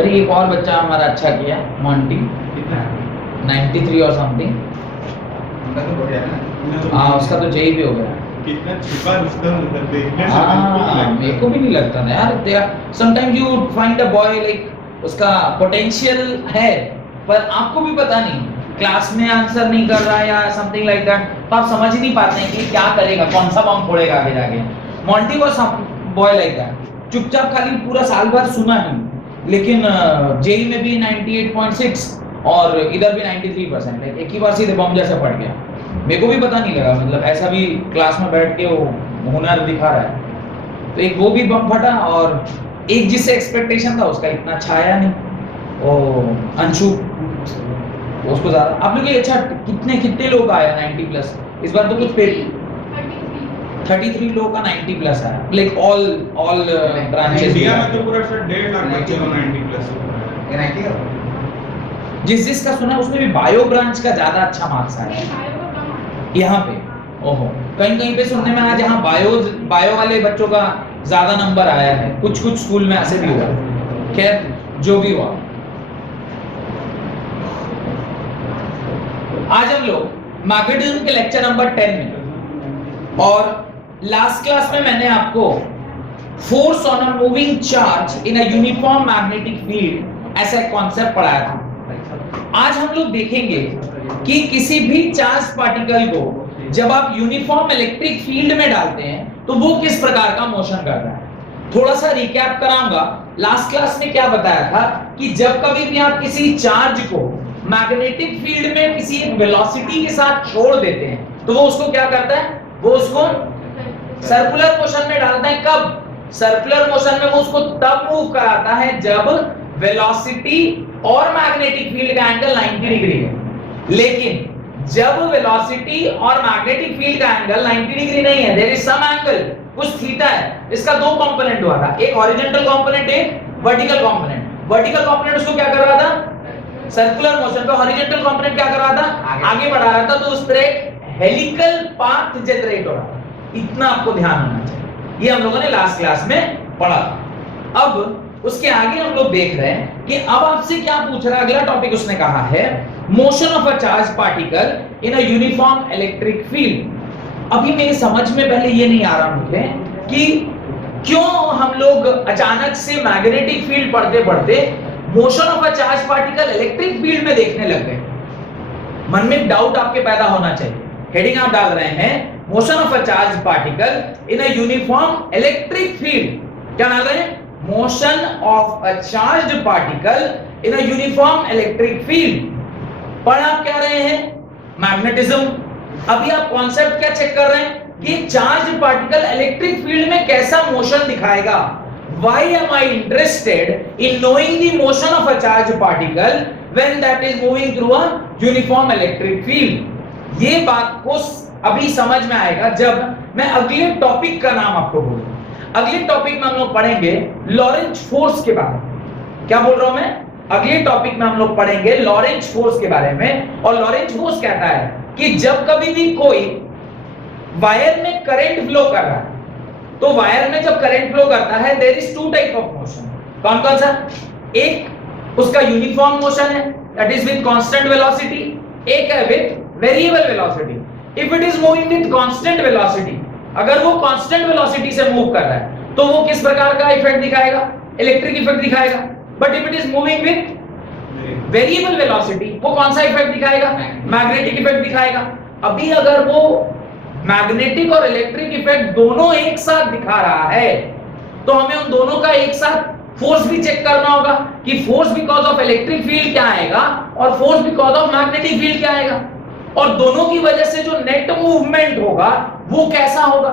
अरे एक और बच्चा हमारा अच्छा किया, मॉन्टी, कितना 93 और समथिंग। उनका तो बढ़िया है ना। हाँ उसका तो जेई भी हो गया। कितना छुपा रुस्तम मतलब देखने से हाँ मेरे को भी नहीं लगता ना यार, sometimes you find a boy like उसका पोटेंशियल है, पर आपको भी पता नहीं, क्लास में आंसर नहीं कर रहा या समथिंग लाइक दैट, तो आप समझ ही नहीं पाते हैं कि क्या करेगा, कौन सा बम फोड़ेगा आगे जाके। Monty was some boy like that, चुपचाप खाली पूरा साल भर सुना नहीं, लेकिन जेई में भी 98.6 और इधर भी 93%, लाइक एक ही बार सीधे बम जैसा पड़ गया। मेरे को भी पता नहीं लगा, मतलब ऐसा भी क्लास में बैठ के वो हुनर दिखा रहा है। तो एक वो भी बम फटा, और एक जिससे एक्सपेक्टेशन था उसका इतना छाया नहीं, वो अंशु, उसको ज्यादा। आप लोग ये अच्छा कितने कितने लोग आया 90 प्लस इस बार? तो कुछ पे 33 लोग का 90 प्लस आया, लाइक ऑल ब्रांचेस। इंडिया में तो पूरा सर 1.5 लाख बच्चे को 90 प्लस ये 90 का जिस जिसका सुना उसमें भी बायो ब्रांच का ज्यादा अच्छा मार्क्स आया यहाँ पे। ओहो, कहीं कहीं पे सुनने में आया जहाँ बायो वाले बच्चों का ज्यादा नंबर आया है, कुछ कुछ स्कूल में ऐसे भी हुआ। खैर जो भी हुआ, आज हम लोग मैग्नेटिज्म के लेक्चर नंबर 10 में, और लास्ट क्लास में मैंने आपको force on a moving charge in a uniform magnetic field ऐसा एक कॉन्सेप्ट पढ़ाया था। आज हम लोग देखेंगे कि किसी भी चार्ज पार्टिकल को जब आप यूनिफॉर्म इलेक्ट्रिक फील्ड में डालते हैं तो वो किस प्रकार का मोशन करता है। थोड़ा सा रिकैप कराऊंगा, लास्ट क्लास में क्या बताया था कि जब कभी भी आप किसी चार्ज को मैग्नेटिक फील्ड में किसी एक वेलोसिटी के साथ छोड़ देते हैं तो वो उसको क्या करता है, वो उसको सर्कुलर मोशन में डालता है। कब? सर्कुलर मोशन में वो उसको तब मूव कराता है जब वेलोसिटी और मैग्नेटिक फील्ड का एंगल 90 डिग्री है। लेकिन जब वेलोसिटी और मैग्नेटिक फील्ड का एंगल 90 डिग्री नहीं है, देयर इज सम एंगल, कुछ थीटा है, इसका दो कंपोनेंट हुआ था, एक हॉरिजॉन्टल कंपोनेंट, एक वर्टिकल कंपोनेंट। वर्टिकल कंपोनेंट उसको क्या कर रहा था, सर्कुलर मोशन पे, हॉरिजॉन्टल कंपोनेंट क्या कर रहा था, आगे बढ़ा रहा था, तो उस पर एक हेलिकल पाथ जनरेट हो रहा था। इतना आपको ध्यान होना चाहिए, ये हम लोगों ने लास्ट क्लास में पढ़ा था। अब उसके आगे हम लोग देख रहे हैं कि अब आपसे क्या पूछ रहा है, अगला टॉपिक उसने कहा है motion of a charge particle in a uniform electric field. अभी मेरी समझ में पहले ये नहीं आ रहा मुझे कि क्यों हम लोग अचानक से मैग्नेटिक फील्ड पढ़ते पढ़ते motion of a charge particle electric field में देखने लग गए। मन में डाउट आपके पैदा होना चाहिए। हेडिंग आप डाल रहे हैं motion of a charge particle in a uniform electric field. क्या डाल रहे हैं? Motion of a charge particle in a uniform electric field. पढ़ आप क्या रहे हैं? मैग्नेटिज्म। अभी आप कॉन्सेप्ट क्या चेक कर रहे हैं कि चार्ज पार्टिकल इलेक्ट्रिक फील्ड में कैसा मोशन दिखाएगा। Why am I interested in knowing the motion of a charged particle when that is moving through a uniform electric field? ये बात को अभी समझ में आएगा जब मैं अगले टॉपिक का नाम आपको बोलूंगा। अगले टॉपिक में हम लोग पढ़ेंगे लॉरेंज फोर्स के बारे में। क्या बोल रहा हूं मैं? अगले टॉपिक में हम लोग पढ़ेंगे लॉरेंज फोर्स के बारे में। और लॉरेंज फोर्स कहता है कि जब कभी भी कोई वायर में करंट फ्लो कर रहा है, तो वायर में जब करंट फ्लो करता है there is two type of motion. कौन कौन सा? एक उसका यूनिफॉर्म मोशन है, that is with constant velocity. एक है with variable velocity. If it is moving with constant velocity, अगर वो कांस्टेंट वेलोसिटी से मूव कर रहा है तो वो किस प्रकार का इफेक्ट दिखाएगा? इलेक्ट्रिक इफेक्ट दिखाएगा। But if it is moving with variable velocity, वो कौन सा इफेक्ट दिखाएगा? मैग्नेटिक इफेक्ट दिखाएगा। अभी अगर वो मैग्नेटिक और इलेक्ट्रिक इफेक्ट दोनों एक साथ दिखा रहा है तो हमें उन दोनों का एक साथ फोर्स भी चेक करना होगा कि force because of electric field क्या आएगा और force because of magnetic field क्या आएगा, और दोनों की वजह से जो नेट मूवमेंट होगा वो कैसा होगा।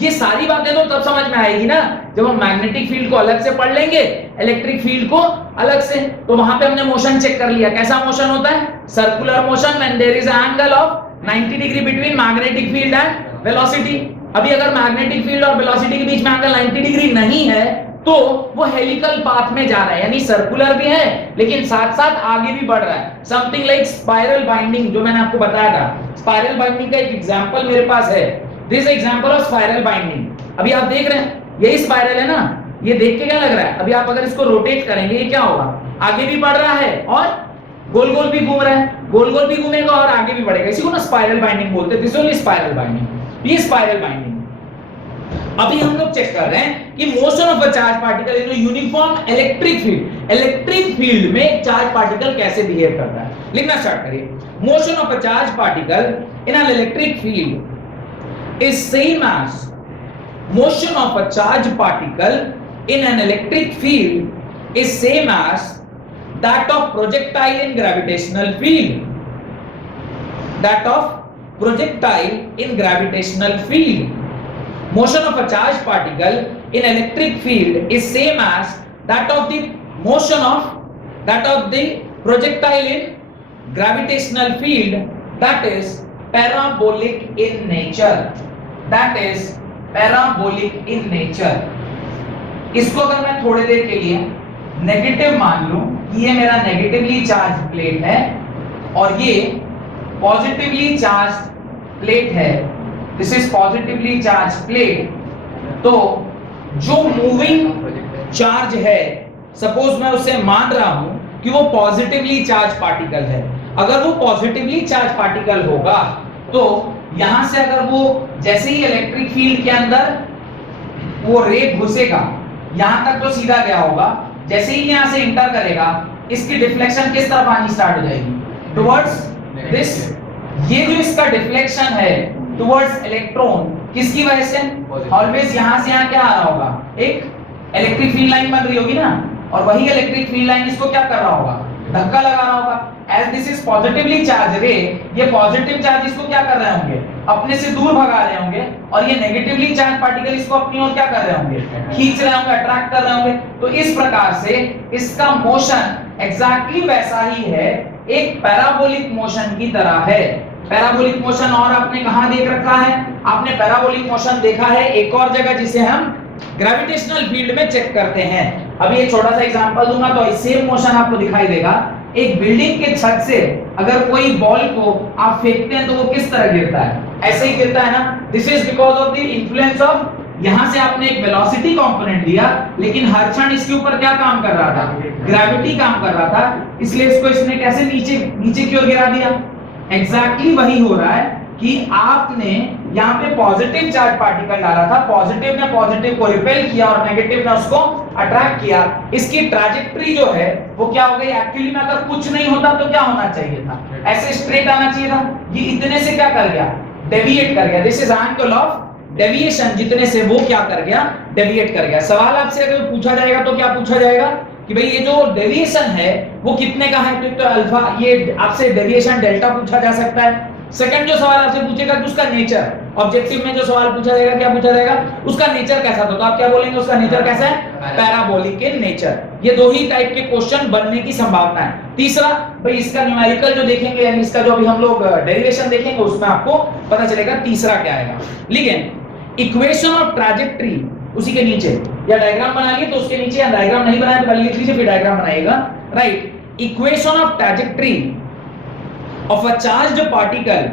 ये सारी बातें तो तब समझ में आएगी ना जब हम मैग्नेटिक फील्ड को अलग से पढ़ लेंगे, इलेक्ट्रिक फील्ड को अलग से। तो वहां पे हमने मोशन चेक कर लिया, कैसा मोशन होता है? Circular motion when there is an angle of 90 degree between magnetic field and velocity. अभी अगर मैग्नेटिक फील्ड और वेलोसिटी के बीच में एंगल 90 डिग्री नहीं है तो वो हेलिकल पाथ में जा रहा है, यानी सर्कुलर भी है लेकिन साथ साथ आगे भी बढ़ रहा है। समथिंग लाइक स्पाइरल बाइंडिंग, जो मैंने आपको बताया था। स्पाइरल बाइंडिंग का एक एग्जांपल मेरे पास है, this example of spiral binding. अभी आप देख रहे हैं यही स्पाइरल है ना, ये देख के क्या लग रहा है, अभी आप अगर इसको रोटेट करेंगे ये क्या होगा, आगे भी बढ़ रहा है और गोल गोल भी घूम रहा है, गोल गोल भी घूमेगा और आगे भी बढ़ेगा, इसी को ना स्पाइरल बाइंडिंग बोलते हैं। दिस ओनली स्पाइरल बाइंडिंग, ये स्पाइरल बाइंडिंग। अभी हम लोग चेक कर रहे हैं कि motion of a charge particle in uniform electric field, electric field में चार्ज पार्टिकल कैसे बिहेव करता है। लिखना स्टार्ट करिए। Motion of a charge particle in an electric field is same as motion of a charge particle in an electric field is same as that of projectile in gravitational field, that of projectile in gravitational field. Motion of a charged particle in electric field is same as that of the motion of the projectile in gravitational field, that is parabolic in nature, that is parabolic in nature. इसको अगर मैं थोड़ी देर के लिए negative मान लूं कि ये मेरा नेगेटिवली चार्ज प्लेट है और ये पॉजिटिवली चार्ज प्लेट है, this is positively charge plate, तो जो मूविंग चार्ज है सपोज मैं उसे मान रहा हूं कि वो पॉजिटिवली चार्ज पार्टिकल है। अगर वो पॉजिटिवली चार्ज पार्टिकल होगा तो यहां से अगर वो जैसे ही इलेक्ट्रिक फील्ड के अंदर वो रे घुसेगा यहां तक तो सीधा गया होगा, जैसे ही यहां से इंटर करेगा इसकी डिफ्लेक्शन किस तरफ आनी स्टार्ट हो जाएगी, टुवर्ड्स दिस। ये जो इसका डिफ्लेक्शन है टुवर्ड्स इलेक्ट्रॉन, किसकी वजह से, ऑलवेज यहां से यहां क्या आ रहा होगा, एक इलेक्ट्रिक फील्ड लाइन बन रही होगी ना, और वही इलेक्ट्रिक फील्ड लाइन इसको क्या कर रहा होगा, धक्का लगा रहा होगा। As this is positively charge रे, ये पॉजिटिव चार्ज इसको क्या कर रहे होंगे, अपने से दूर भगा रहे होंगे, और ये नेगेटिवली चार्ज पार्टिकल इसको अपनी ओर क्या कर रहे होंगे, खींच रहे होंगे, अट्रैक्ट कर रहे होंगे। तो इस प्रकार से इसका मोशन एग्जैक्टली वैसा ही है, एक पैराबोलिक मोशन की तरह है। पैराबोलिक मोशन और आपने कहां देख रखा है, आपने पैराबोलिक मोशन देखा है एक और जगह जिसे हम ग्रेविटेशनल फील्ड में चेक करते हैं। अभी एक छोटा सा एग्जांपल दूंगा तो सेम मोशन आपको दिखाई देगा। एक बिल्डिंग के छत से अगर कोई बॉल को आप फेंकते हैं तो वो किस तरह गिरता है, ऐसे ही गिरता है ना। This is because of the influence of, यहां से आपने एक वेलोसिटी कंपोनेंट दिया लेकिन हर क्षण इसके ऊपर क्या काम कर रहा था, ग्रेविटी काम कर रहा था, इसलिए इसको इसने कैसे नीचे की ओर गिरा दिया। एग्जैक्टली वही हो रहा है कि आपने यहाँ पे पॉजिटिव चार्ज पार्टिकल डाला था, पॉजिटिव ने पॉजिटिव को रिपेल किया और नेगेटिव ने उसको अट्रैक्ट किया। इसकी ट्रैजेक्टरी जो है वो क्या हो गई, एक्चुअली में अगर कुछ नहीं होता तो क्या होना चाहिए था, ऐसे स्ट्रेट आना चाहिए था, ये इतने से क्या कर गया, डेविएट कर गया। This is angle of deviation, जितने से वो क्या कर गया, डेविएट कर गया। सवाल आपसे अगर पूछा जाएगा तो क्या पूछा जाएगा कि भाई ये जो डेविएशन है वो कितने का है, तो अल्फा, ये आपसे डेविएशन डेल्टा पूछा जा सकता है। सेकंड जो सवाल आपसे पूछेगा कि उसका नेचर, ऑब्जेक्टिव में जो सवाल पूछा जाएगा क्या पूछा जाएगा, उसका नेचर कैसा था, तो आप क्या बोलेंगे, उसका नेचर कैसा है, पैराबोलिक इन नेचर। ये दो ही टाइप के क्वेश्चन बनने की संभावना है। तीसरा भाई इसका न्यूमेरिकल जो देखेंगे, यानी इसका जो अभी हम लोग डेरिवेशन देखेंगे उसमें आपको पता चलेगा तीसरा क्या आएगा। लेकिन इक्वेशन ऑफ ट्रैजेक्टरी उसी के नीचे, या डायग्राम बना लिए तो उसके नीचे, या डायग्राम नहीं बनाया तो पहले लिख लीजिए फिर डायग्राम बनाइएगा, right. Equation of trajectory of a charged particle,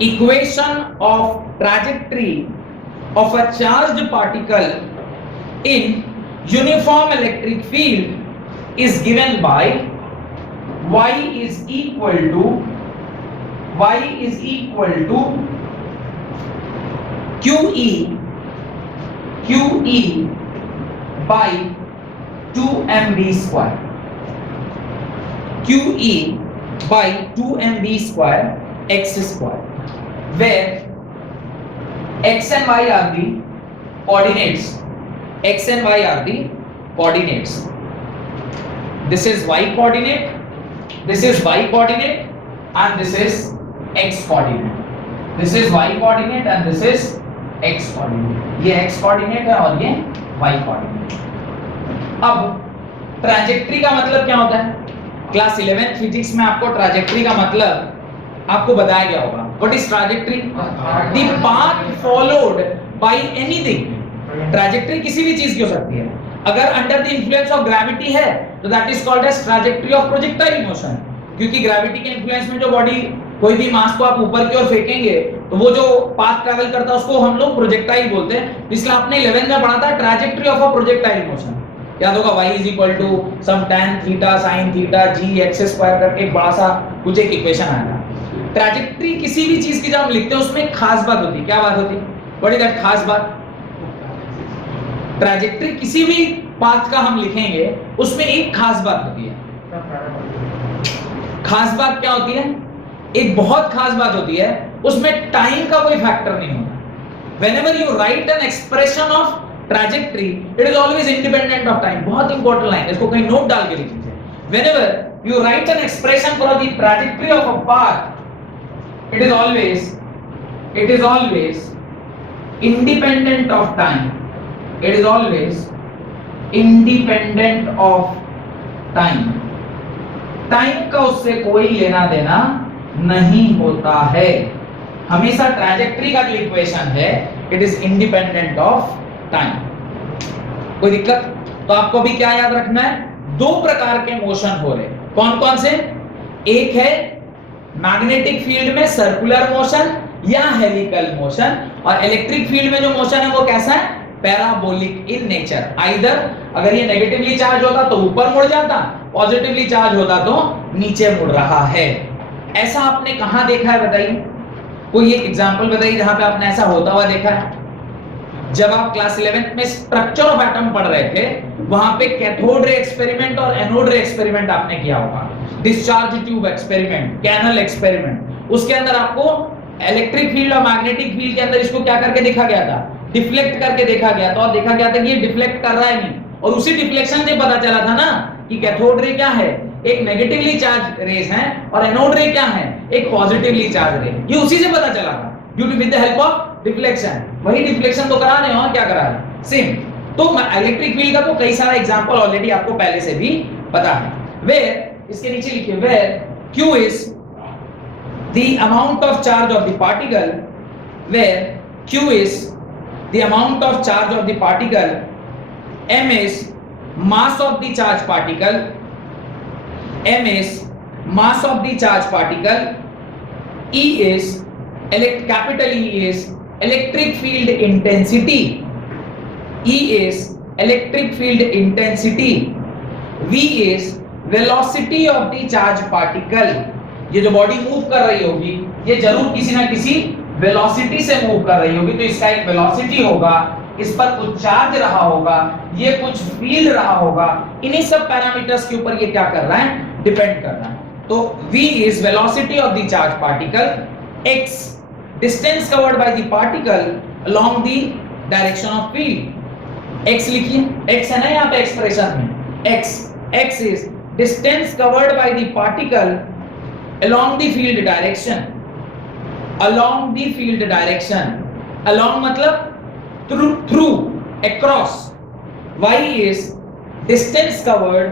equation of trajectory of a charged particle in uniform electric field is given by y is equal to QE by 2mv square, QE by 2mv square x square, where x and y are the coordinates, x and y are the coordinates. This is y coordinate, this is y coordinate, and this is x coordinate. This is y coordinate and this is x coordinate. ये x coordinate है और ये y coordinate। अब trajectory का मतलब क्या होता है, क्लास 11th फिजिक्स में आपको ट्रैजेक्टरी का मतलब आपको बताया गया होगा। What is trajectory, the path followed by anything. Trajectory किसी भी चीज की हो सकती है, अगर under the influence of gravity है तो that is called as trajectory of projectile motion, क्योंकि ग्रेविटी के इंफ्लुएंस में जो बॉडी कोई भी मास को आप ऊपर की ओर फेंकेंगे तो वो जो पाथ ट्रैवल करता है उसको हम लोग प्रोजेक्टाइल बोलते हैं। इसलिए आपने 11th में पढ़ा था trajectory of a projectile motion, याद होगा y is equal to some tan theta sin theta g x square करके एक बड़ा सा कुछ एक इक्वेशन आएगा। ट्रैजेक्टरी किसी भी चीज की जब हम लिखते हैं उसमें एक खास बात होती है। क्या बात होती है? व्हाट इज दैट खास बात? ट्रैजेक्टरी किसी भी पाथ का हम लिखेंगे उसमें एक खास बात होती है। खास बात क्या होती है? एक बहुत खास बात होती है, उसमें टाइम का कोई फैक्टर नहीं होता। whenever you write an expression of trajectory it is always independent of time। बहुत इंपॉर्टेंट लाइन है, इसको कहीं नोट डाल के लिखिए। whenever you write an expression for the trajectory of a path it is always independent of time। it is always independent of time। Time का उससे कोई लेना देना नहीं होता है। हमेशा ट्रैजेक्टरी का जो इक्वेशन है it is independent of time. कोई दिक्कत? तो आपको भी क्या याद रखना है? दो प्रकार के मोशन हो रहे। कौन कौन से? एक है मैग्नेटिक फील्ड में सर्कुलर मोशन या हेलिकल मोशन, और इलेक्ट्रिक फील्ड में जो मोशन है वो कैसा है? Parabolic in nature. आइदर अगर ये नेगेटिवली चार्ज होता तो ऊपर मुड़ जाता, पॉजिटिवली चार्ज होता तो नीचे मुड़ रहा है। ऐसा आपने कहां देखा है बताइए? कोई एक एग्जांपल बताइए जहां पे आपने ऐसा होता हुआ देखा है। जब आप क्लास 11th में स्ट्रक्चर ऑफ एटम पढ़ रहे थे वहां पे कैथोड रे एक्सपेरिमेंट और एनोड रे एक्सपेरिमेंट आपने किया होगा। Discharge tube experiment, canal experiment, उसके अंदर आपको इलेक्ट्रिक फील्ड और मैग्नेटिक फील्ड के अंदर इसको क्या करके देखा गया था? डिफ्लेक्ट करके देखा गया था, और देखा गया था कि ये डिफ्लेक्ट कर रहा है नहीं। और उसी डिफ्लेक्शन से पता चला था ना कि कैथोड रे क्या है? एक नेगेटिवली चार्ज रेज है, और एनोड रे क्या है? एक पॉजिटिवली चार्ज रे। ये उसी से पता चला था due to with the help of deflection. वही डिफ्लेक्शन तो करा रहे हो, क्या करा रहे हैं? सेम। तो इलेक्ट्रिक फील्ड का तो कई सारा एग्जांपल ऑलरेडी आपको पहले से भी पता है। वेयर, इसके नीचे लिखिए, where q is the amount of charge of the particle, where q is the amount of charge of the particle, m is mass of the charge particle, m is mass of the charge particle, e is capital E is electric field intensity, E is electric field intensity, v is velocity of the charge particle। ये जो body move कर रही होगी ये जरूर किसी ना किसी वेलोसिटी से मूव कर रही होगी, तो इसका एक वेलोसिटी होगा, इस पर कुछ चार्ज रहा होगा, ये कुछ फील्ड रहा होगा। इन्हीं सब पैरामीटर्स के ऊपर ये क्या कर रहा है? डिपेंड कर रहा है। तो v is velocity of the charge particle, x distance covered by the particle along the direction of field. x लिखिए, x है ना यहाँ पे एक्सप्रेशन में, x is distance covered by the particle along the field direction, along the field direction, along मतलब through, across। y is distance covered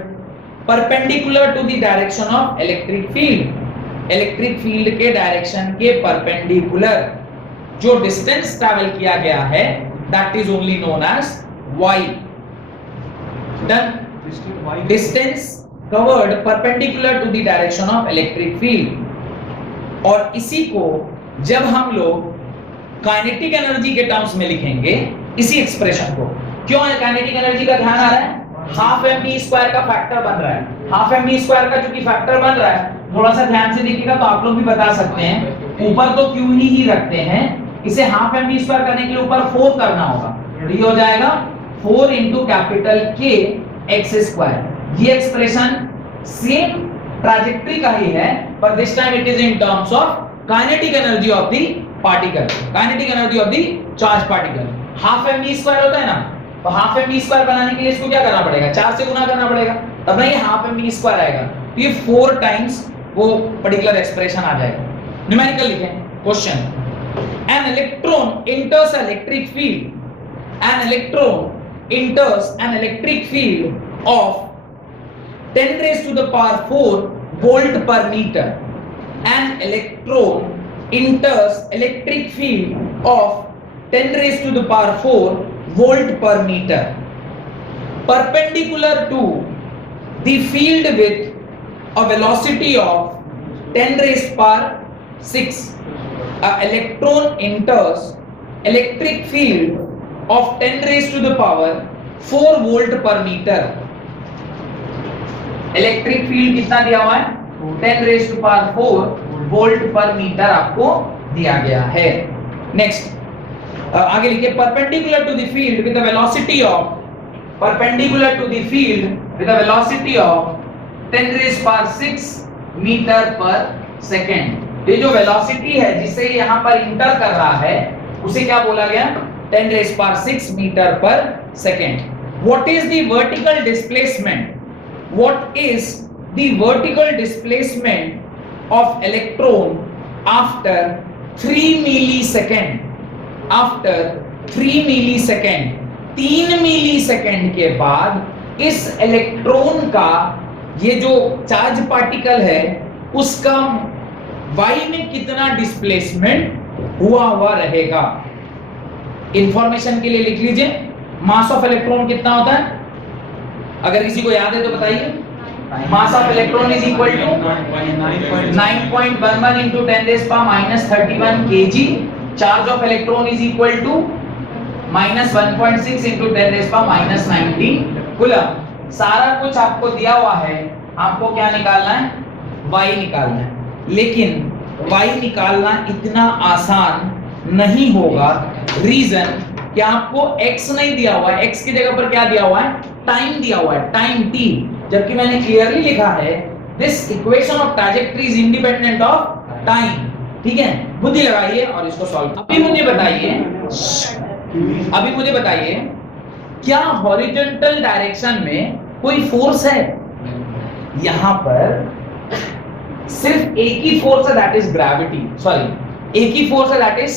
perpendicular to the direction of electric field, electric field के direction के perpendicular जो distance travel किया गया है that is only known as y। done? distance covered perpendicular to the direction of electric field। और इसी को जब हम लोग काइनेटिक एनर्जी के टर्म्स में लिखेंगे, इसी एक्सप्रेशन को, क्यों है काइनेटिक एनर्जी का ध्यान आ रहा है? हाफ mv स्क्वायर का फैक्टर बन रहा है। हाफ mv स्क्वायर का चूंकि फैक्टर बन रहा है, थोड़ा सा ध्यान से देखिएगा तो आप लोग भी बता सकते हैं। ऊपर तो q ही रखते हैं, इसे हाफ mv स्क्वायर करने के लिए ऊपर 4 करना होगा, ये हो जाएगा 4 into capital K x square. ये एक्सप्रेशन सेम ट्रैजेक्टरी का ही है, पर this time it is in terms of kinetic energy of the particle, kinetic energy of the charge particle. Half mv square होता है ना, तो हाफ mv स्क्वायर बनाने के लिए इसको क्या करना पड़ेगा? 4 से गुना करना पड़ेगा, तब ना ये हाफ mv स्क्वायर आएगा। तो ये 4 टाइम्स वो पर्टिकुलर एक्सप्रेशन आ जाएगा। न्यूमेरिकल लिखें question. An electron enters electric field, an electron enters an electric field of 10 raised to the power 4 volt per meter। An electron enters electric field of 10 raised to the power 4 volt per meter perpendicular to the field with a velocity of 10 raised power 6 an electron enters electric field of 10 raised to the power 4 volt per meter. Electric field कितना दिया हुआ है? 10 raised to power 4 volt per metre आपको दिया गया है. Next आगे लिखिए perpendicular to the field with the velocity of perpendicular to the field with a velocity of 10 raised power 6 metre पर सेकेंड. ये जो वेलोसिटी है जिसे यहाँ पर इंटर कर रहा है उसे क्या बोला गया? 10 raised power 6 मीटर पर second. What is the vertical displacement? What is the vertical displacement of electron after 3 millisecond? After 3 millisecond 3 millisecond के बाद इस इलेक्ट्रॉन का ये जो चार्ज पार्टिकल है उसका y में कितना डिस्प्लेसमेंट हुआ रहेगा. इंफॉर्मेशन के लिए लिख लीजिए मास ऑफ इलेक्ट्रॉन कितना होता है? अगर किसी को याद है तो बताइए. Mass of electron is equal to 9.11 into 10 raised power minus 31 kg. Charge of electron is equal to minus 1.6 into 10 raise power minus 19 coulomb. सारा कुछ आपको दिया हुआ है, आपको क्या निकालना है? y निकालना है. लेकिन y निकालना इतना आसान नहीं होगा. रीजन कि आपको x नहीं दिया हुआ है, x की जगह पर क्या दिया हुआ है? टाइम दिया हुआ है, टाइम t. जबकि मैंने क्लियरली लिखा है this equation of trajectory is independent of time. ठीक है, बुद्धि लगाइए और इसको सॉल्व. अभी मुझे बताइए क्या हॉरिजॉन्टल डायरेक्शन में कोई फोर्स है? यहां पर सिर्फ एक ही फोर्स है दैट इज ग्रेविटी. सॉरी, एक ही फोर्स है दैट इज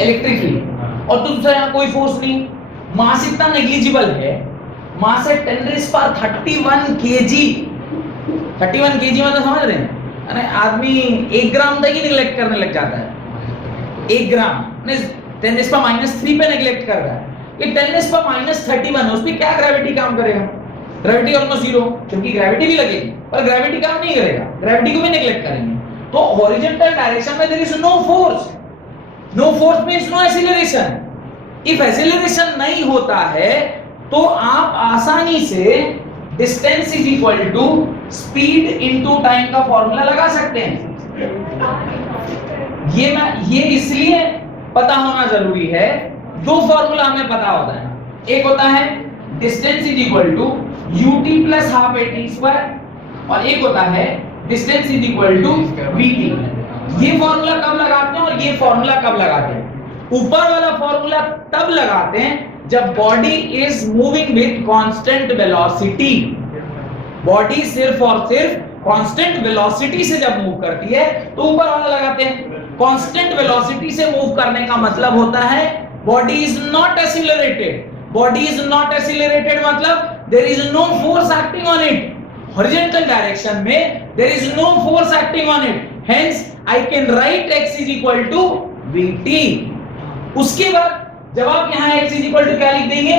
इलेक्ट्रिक फील्ड और दूसरा यहां कोई फोर्स नहीं. मास इतना नेग्लिजिबल है, मास है 10 रेज़ पावर 31 kg. 31 kg मतलब समझ रहे हैं? अरे आदमी 1 ग्राम तक ही निगलेक्ट करने लग जाता है. 1 ग्राम 10 रेज़ पावर -3 पे नेगलेक्ट कर रहा है. ये 10 रेज़ पावर -31 उस पे क्या ग्रेविटी काम करेगा? ग्रेविटी ऑलमोस्ट जीरो, क्योंकि ग्रेविटी भी लगेगी पर ग्रेविटी काम नहीं करेगा. ग्रेविटी को भी नेगलेक्ट करेंगे. तो हॉरिजॉन्टल डायरेक्शन में there is no force. No force means no acceleration. If acceleration नहीं होता है तो आप आसानी से distance is equal to speed into time का फॉर्मूला लगा सकते हैं. ये इसलिए पता होना जरूरी है. 2 फॉर्मूला हमें पता होता है. एक होता है distance is equal to ut plus half at square और एक होता है distance is equal to vt. ये फॉर्मूला कब लगाते हैं और ये फॉर्मूला कब लगाते हैं? ऊपर वाला फॉर्मूला तब लगाते हैं जब body is moving with constant velocity. Body सिर्फ और सिर्फ कांस्टेंट वेलोसिटी से जब मूव करती है तो ऊपर वाला लगाते हैं. कांस्टेंट वेलोसिटी से मूव करने का मतलब होता है body is not accelerated. Body is not accelerated मतलब there is no force acting on it. Horizontal direction में there is no force acting on it. Hence I can write x is equal to vt. उसके बाद जब आप यहां x is equal to क्या लिख देंगे?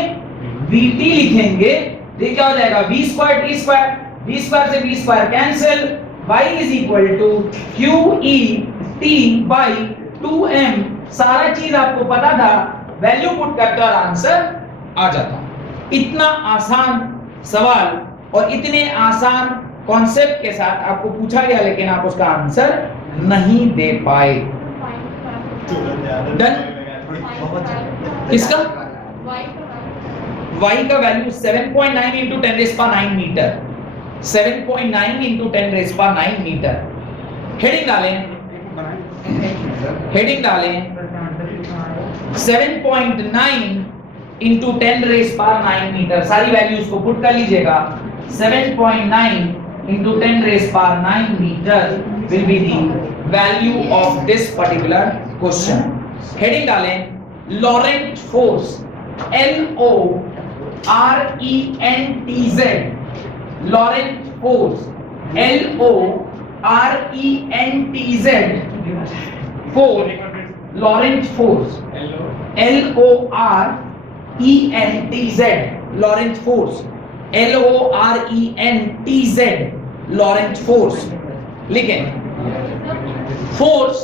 vt लिखेंगे. ये क्या हो जाएगा? v square t square. v square से v square cancel. y is equal to qe t by 2m. सारा चीज आपको पता था, वैल्यू पुट करते और आंसर आ जाता. इतना आसान सवाल और इतने आसान कॉन्सेप्ट के साथ आपको पूछा गया लेकिन आप उसका आंसर नहीं दे पाए. डन? किसका? y का value 7.9 into 10 raised power 9 metre. 7.9 into 10 raised power 9 metre. Heading डालें. हेडिंग डालें 7.9 into 10 raised power 9 मीटर. सारी वैल्यूज को पुट कर लीजिएगा. 7.9 into 10 raised power 9 meter will be the value of this particular question. Heading डालें Lorentz force LORENTZ. Lorentz force LORENTZ. Force Lorentz force LORENTZ. Lorentz force LORENTZ. Lorentz force लिखें. Force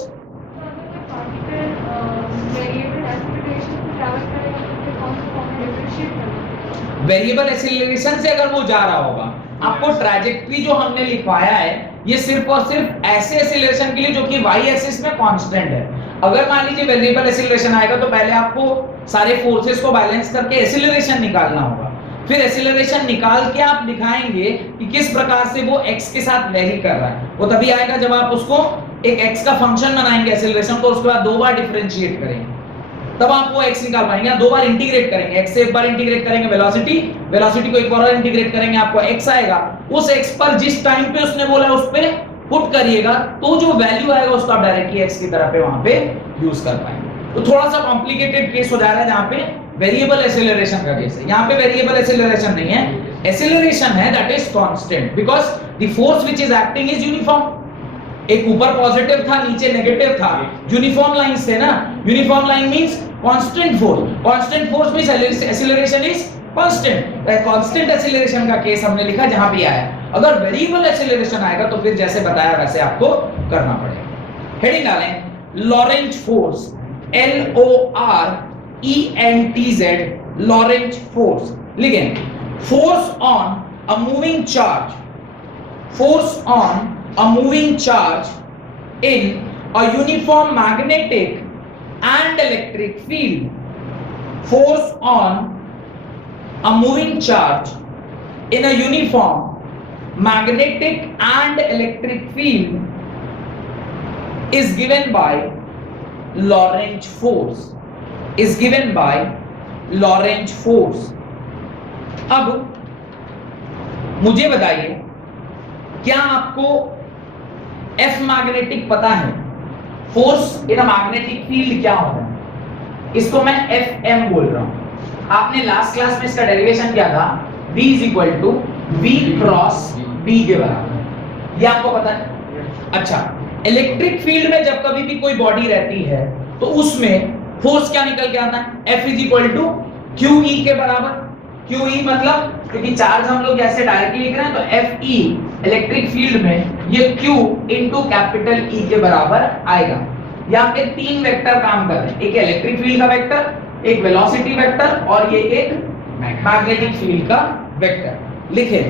variable acceleration से अगर वो जा रहा होगा, आपको trajectory जो हमने लिखवाया है ये सिर्फ और सिर्फ ऐसे एक्सीलरेशन के लिए जो कि वाई एक्सिस में कांस्टेंट है। अगर मान लीजिए वेरिएबल एक्सीलरेशन आएगा तो पहले आपको सारे फोर्सेस को बैलेंस करके एक्सीलरेशन निकालना होगा, फिर एक्सीलरेशन निकाल के आप दिखाएंगे कि किस प्रकार से वो x के साथ वेरी कर रहा है। वो तभी आएगा जब आप उसको एक x का फंक्शन बनाएंगे एक्सीलरेशन को, उसके बाद 2 बार डिफरेंशिएट करेंगे, तब आप वो x निकाल पाएंगे। 2 बार इंटीग्रेट करेंगे, x से एक बार इंटीग्रेट करेंगे वेलोसिटी, वेलोसिटी को एक बार और इंटीग्रेट करेंगे, आपको x आएगा। उस x पर जिस टाइम पे उसने बोला उस पे पुट करिएगा, तो जो वैल्यू आएगा उसको आप डायरेक्टली x की तरह पे वहां पे यूज कर पाएंगे। तो थोड़ा सा कॉम्प्लिकेटेड केस हो जा रहा है जहां पे वेरिएबल एक्सीलरेशन का केस है। यहां पे वेरिएबल एक्सीलरेशन नहीं है, एक्सीलरेशन है that is constant because the force which is acting is uniform. एक ऊपर पॉजिटिव था, नीचे नेगेटिव था, यूनिफॉर्म लाइंस थे ना। Uniform line means constant force, constant force means acceleration is constant. Constant acceleration का केस हमने लिखा जहां पे आया। अगर वेरिएबल एक्सीलरेशन आएगा तो फिर जैसे बताया वैसे आपको करना पड़ेगा। हेडिंग डालें Lorentz force, LORENTZ, Lorentz force. लिखें force on a moving charge, force on a moving charge in a uniform magnetic and electric field. Force on a moving charge in a uniform magnetic and electric field is given by Lorentz force, is given by Lorentz force. अब मुझे बताइए क्या आपको F magnetic पता है? Force in a magnetic field क्या होता है? इसको मैं FM बोल रहा हूं। आपने लास्ट क्लास में इसका डेरिवेशन किया था, V = V क्रॉस B के बराबर। ये आपको पता है? अच्छा, इलेक्ट्रिक फील्ड में जब कभी भी कोई बॉडी रहती है तो उसमें फोर्स क्या निकल के आता है? F = QE के बराबर। QE मतलब क्योंकि चार्ज हम लोग ऐसे डायरेक्टली लिख रहे हैं तो FE इलेक्ट्रिक फील्ड में ये Q इनटू कैपिटल E के बराबर आएगा। यहाँ पे 3 वेक्टर काम कर रहे हैं, एक इलेक्ट्रिक फील्ड का वेक्टर, एक वेलोसिटी वेक्टर और ये एक मैग्नेटिक फील्ड का वेक्टर। लिखे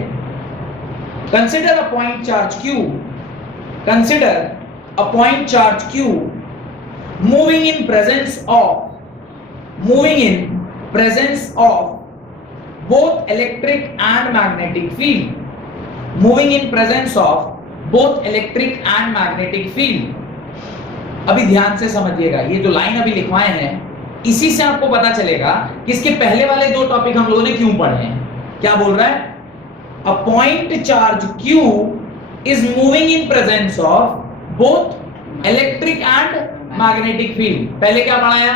consider a point charge Q, consider a point charge Q moving in presence of both electric and magnetic field, moving in presence of both electric and magnetic field। अभी ध्यान से समझिएगा, ये जो line अभी लिखवाए हैं इसी से आपको पता चलेगा कि इसके पहले वाले 2 टॉपिक हम लोगों ने क्यों पढ़े हैं। क्या बोल रहा है? A point charge Q is moving in presence of both electric and magnetic field। पहले क्या पढ़ाया?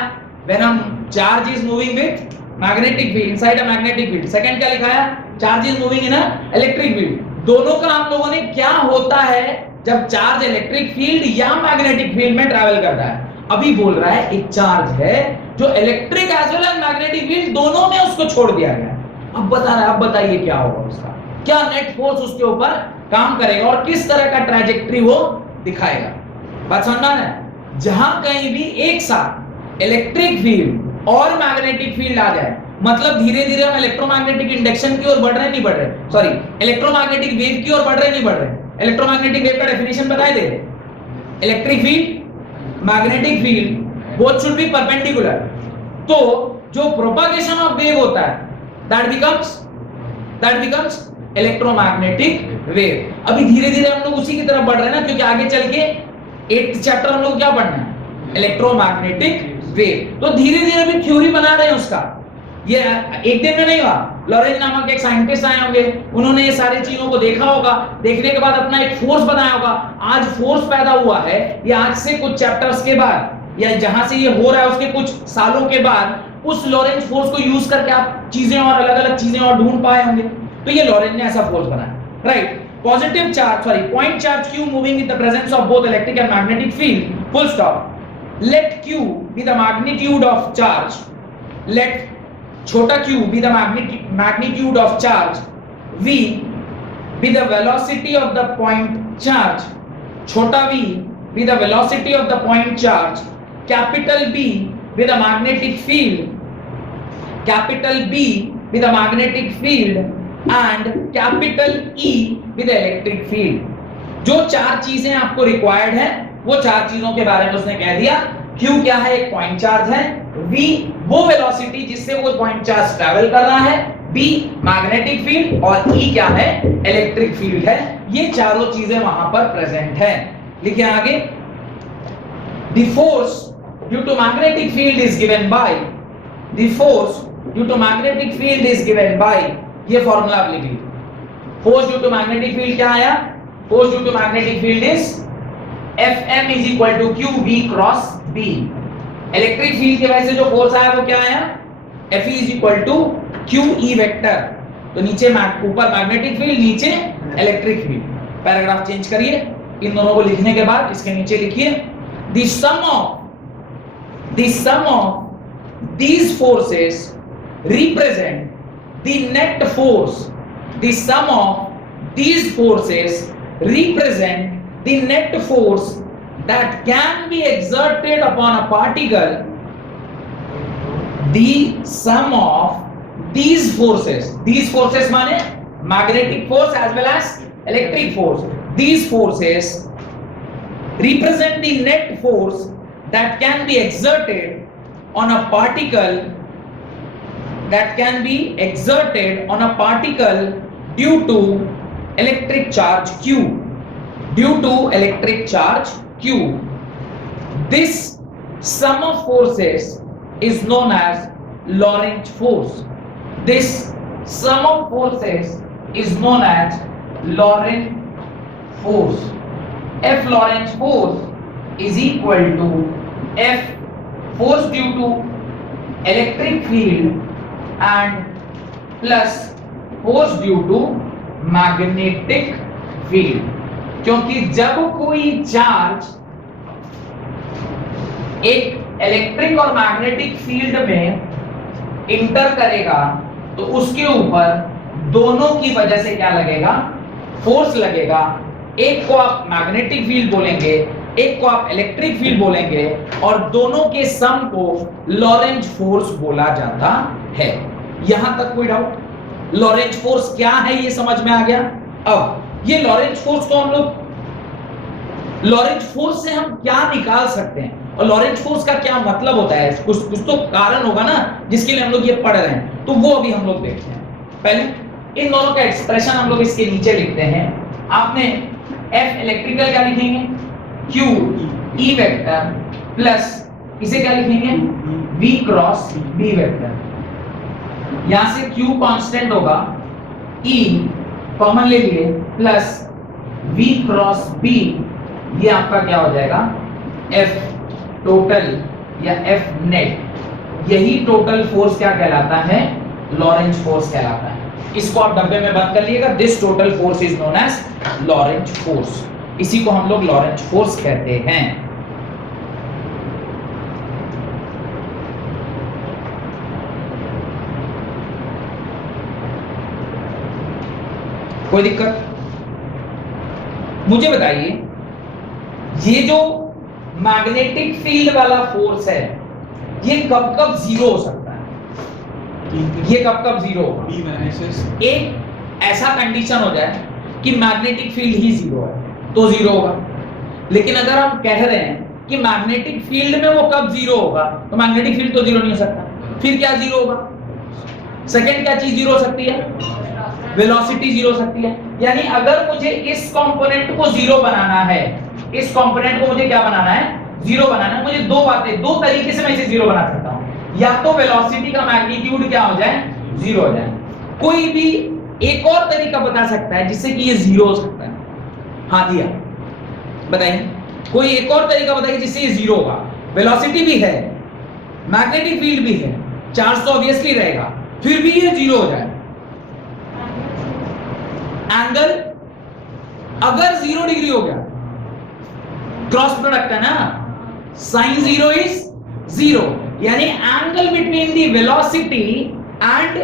when हम charge is moving with magnetic field inside a magnetic field। Second क्या लिखा है? Charge is moving in a electric field. दोनों का हम लोगों ने क्या होता है जब चार्ज इलेक्ट्रिक फील्ड या मैग्नेटिक फील्ड में ट्रैवल करता है। अभी बोल रहा है एक चार्ज है जो electric as well as magnetic field दोनों में उसको छोड़ दिया गया। अब बता रहा है, अब बताइए क्या होगा उसका, क्या नेट फोर्स उसके ऊपर काम करेगा और किस तरह का ट्रैजेक्टरी वो दिखाएगा। बात समझना है? जहां कहीं भी एक साथ इलेक्ट्रिक फील्ड और मैग्नेटिक फील्ड आ जाए, मतलब धीरे धीरे हम इलेक्ट्रोमैग्नेटिक इंडक्शन की ओर बढ़ रहे नहीं बढ़ रहे, सॉरी इलेक्ट्रोमैग्नेटिक वेव की ओर बढ़ रहे नहीं बढ़ रहे। इलेक्ट्रोमैग्नेटिक वेव का डेफिनेशन बताए दे, electric field magnetic field both should be perpendicular. तो जो प्रोपगेशन ऑफ वेव होता है दैट बिकम्स इलेक्ट्रोमैग्नेटिक वेव। अभी धीरे धीरे हम लोग उसी की तरफ बढ़ रहे हैं ना, क्योंकि आगे चल के 8th चैप्टर हम लोग क्या पढ़ना है? Electromagnetic wave. तो धीरे धीरे भी थ्योरी बना रहे हैं उसका। ये एक दिन में नहीं हुआ। लॉरेंज नामक एक साइंटिस्ट आए होंगे, उन्होंने ये सारी चीजों को देखा होगा, देखने के बाद अपना एक फोर्स बनाया होगा। आज फोर्स पैदा हुआ है, ये आज से कुछ चैप्टर्स के बाद या जहां से ये हो रहा है उसके कुछ सालों के बाद उस लॉरेंज फोर्स को यूज करके आप चीजें और अलग-अलग चीजें और ढूंढ पाए होंगे। तो ये लॉरेंज ने ऐसा फोर्स बनाया, right. Positive charge point charge Q moving in the presence of both electric and magnetic field, full stop. Let Q be the magnitude of charge. Let छोटा q be the magnitude of charge. V be the velocity of the point charge. छोटा v with the velocity of the point charge, capital B with a magnetic field, capital B with a magnetic field and capital E with the electric field. जो चार चीजें आपको required है वो चार चीजों के बारे में उसने कह दिया। Q क्या है? एक पॉइंट चार्ज है। V वो वेलोसिटी जिससे वो पॉइंट चार्ज ट्रैवल कर रहा है। B मैग्नेटिक फील्ड और E क्या है? इलेक्ट्रिक फील्ड है। ये चारों चीजें वहां पर प्रेजेंट है। लिखिए आगे, the force due to magnetic field is given by, the force due to magnetic field is given by, ये फॉर्मूला आप लिखिए। Force due to magnetic field क्या आया? Force due to magnetic field is Fm is equal to QV cross B। इलेक्ट्रिक फील्ड की वजह से जो फोर्स आया वो क्या आया? Fe is equal to QE vector. तो नीचे ऊपर मैग्नेटिक फील्ड, नीचे इलेक्ट्रिक फील्ड। पैराग्राफ चेंज करिए, इन दोनों को लिखने के बाद इसके नीचे लिखिए the sum of these forces represent the net force, the sum of these forces represent the net force that can be exerted upon a particle. The sum of these forces माने magnetic force as well as electric force, these forces represent the net force that can be exerted on a particle, due to electric charge Q, this sum of forces is known as Lorentz force. This sum of forces is known as Lorentz force. F Lorentz force is equal to F force due to electric field and plus force due to magnetic field। क्योंकि जब कोई charge एक electric और magnetic field में inter करेगा तो उसके ऊपर दोनों की वजह से क्या लगेगा? फोर्स लगेगा। एक को आप मैग्नेटिक फील्ड बोलेंगे, एक को आप इलेक्ट्रिक फील्ड बोलेंगे और दोनों के सम को लॉरेंज फोर्स बोला जाता है। यहां तक कोई डाउट? लॉरेंज फोर्स क्या है ये समझ में आ गया। अब ये लॉरेंज फोर्स को हम लोग, लॉरेंज फोर्स से हम क्या निकाल सकते हैं और लॉरेंज फोर्स का क्या मतलब होता है, कुछ तो कारण होगा ना जिसके लिए हम लोग ये पढ़ रहे हैं, तो वो अभी हम लोग देखते हैं। पहले इन दोनों का एक्सप्रेशन हम लोग इसके नीचे लिखते हैं। आपने F इलेक्ट्रिकल क्या लिखेंगे? Q E वेक्टर प्लस इसे क्या लिखेंगे? V cross B vector. यहां से Q कांस्टेंट होगा, E कॉमन ले लिए प्लस V क्रॉस B, ये आपका क्या हो जाएगा? F टोटल या F नेट। यही टोटल फोर्स क्या कहलाता है? लॉरेंज फोर्स कहलाता है। इसको आप डब्बे में बंद कर लिएगा। This total force is known as Lorentz force. इसी को हम लोग लॉरेंज फोर्स कहते हैं। कोई दिक्कत? मुझे बताइए, ये जो मैग्नेटिक फील्ड वाला फोर्स है ये कब कब जीरो हो सकता है? ये कब कब जीरो होगा? एक ऐसा कंडीशन हो जाए कि मैग्नेटिक फील्ड ही जीरो है तो जीरो होगा। लेकिन अगर हम कह रहे हैं कि मैग्नेटिक फील्ड में वो कब जीरो होगा, तो मैग्नेटिक फील्ड तो जीरो नहीं हो सकता। फिर क्या जीरो होगा? सेकंड क्या चीज जीरो हो सकती है? वेलोसिटी जीरो हो सकती है। यानी अगर मुझे इस कंपोनेंट को जीरो बनाना है, इस कंपोनेंट को मुझे क्या बनाना है? जीरो बनाना है। मुझे दो बातें, दो तरीके से मैं इसे जीरो बना सकता हूं। या तो वेलोसिटी का मैग्नीट्यूड क्या हो जाए? जीरो हो जाए। कोई भी एक और तरीका बता सकता है जिससे कि ये जीरो हो सकता है? हाँ दिया, बताइए कोई एक और तरीका बताइए जिससे ये जीरो होगा। वेलोसिटी भी है, मैग्नेटिक फील्ड भी है, चार्ज तो ऑब्वियसली रहेगा, फिर भी ये जीरो हो जाए। एंगल अगर 0 डिग्री हो गया, क्रॉस प्रोडक्ट है ना, साइन 0 इज 0, यानी angle between the velocity and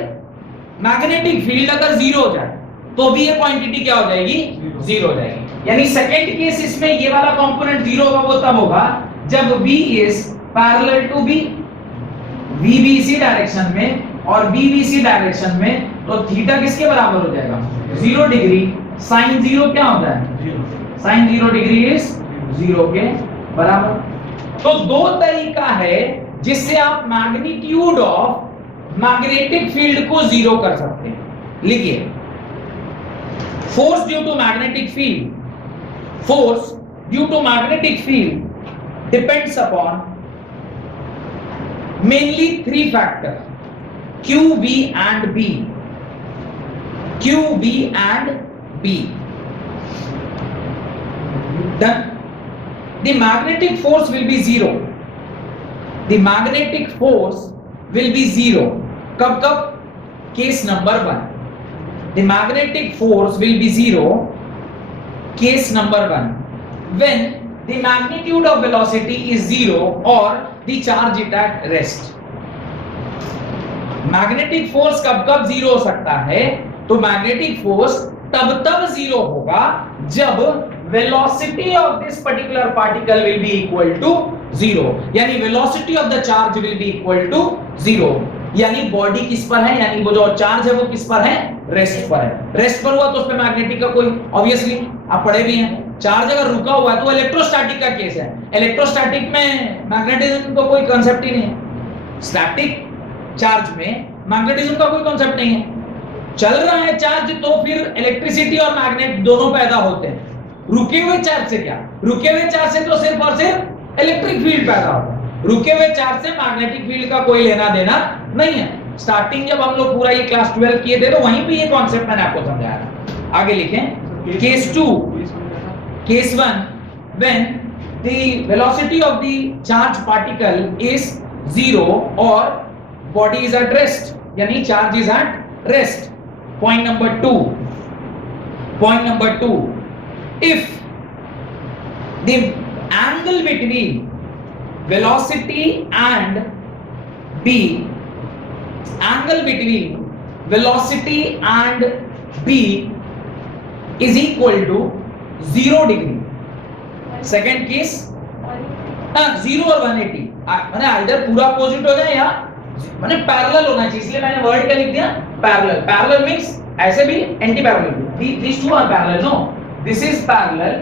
magnetic field अगर 0 हो जाए तो भी ये क्वांटिटी क्या हो जाएगी? 0 हो जाएगी। यानी सेकंड केस इसमें ये वाला कंपोनेंट 0 होगा, वो तब होगा जब V is parallel to B, VBC direction में और BBC डायरेक्शन में, तो थीटा किसके बराबर हो जाएगा 0 डिग्री, साइन 0 क्या होता है, साइन 0 डिग्री इज 0 के बराबर। तो दो तरीका है जिससे आप मैग्नीट्यूड ऑफ मैग्नेटिक फील्ड को 0 कर सकते हैं। लिखिए, force due to magnetic field, force due to magnetic field depends upon mainly three factors, Q, V and B. Q, V and B. Then the magnetic force will be 0. The magnetic force will be 0. कब कब? Case number 1. The magnetic force will be 0. Case number 1, when the magnitude of velocity is 0 or the charge is at rest. Magnetic force कब कब 0 हो सकता है? तो magnetic force तब 0 होगा जब velocity of this particular particle will be equal to 0, यानी velocity of the charge will be equal to 0, यानी बॉडी किस पर है, यानी वो जो चार्ज है वो किस पर है, रेस्ट पर है। रेस्ट पर हुआ तो उस पे मैग्नेटिक का कोई, ऑब्वियसली आप पढ़े भी हैं, चार्ज अगर रुका हुआ है तो इलेक्ट्रोस्टैटिक का केस है। इलेक्ट्रोस्टैटिक में मैग्नेटिज्म का कोई कांसेप्ट ही नहीं है, स्टैटिक चार्ज में मैग्नेटिज्म का कोई कांसेप्ट नहीं है। चल रहा है चार्ज तो फिर इलेक्ट्रिसिटी और मैग्नेट दोनों पैदा होते हैं। रुके हुए चार्ज से क्या, रुके हुए चार्ज से तो सिर्फ और सिर्फ इलेक्ट्रिक फील्ड पैदा होता है, रुके हुए चार्ज से मैग्नेटिक फील्ड का कोई लेना देना नहीं है। स्टार्टिंग जब हम लोग पूरा ये क्लास 12 किए थे तो वहीं पे ये कॉन्सेप्ट मैंने आपको समझाया था। आगे लिखें, case 2, case 1, when the velocity of the charge particle is 0 or body is at rest, यानी charge is at rest. Point number 2, point number 2, if the angle between velocity and B, angle between velocity and B is equal to 0 degree. Second case 0 और 180, मैंने either पूरा opposite हो जाए या मैंने parallel होना चाहिए, इसलिए मैंने वर्ड क्या लिख दिया, पैरेलल। पैरेलल मींस ऐसे भी anti parallel, these two are parallel, no, this is parallel,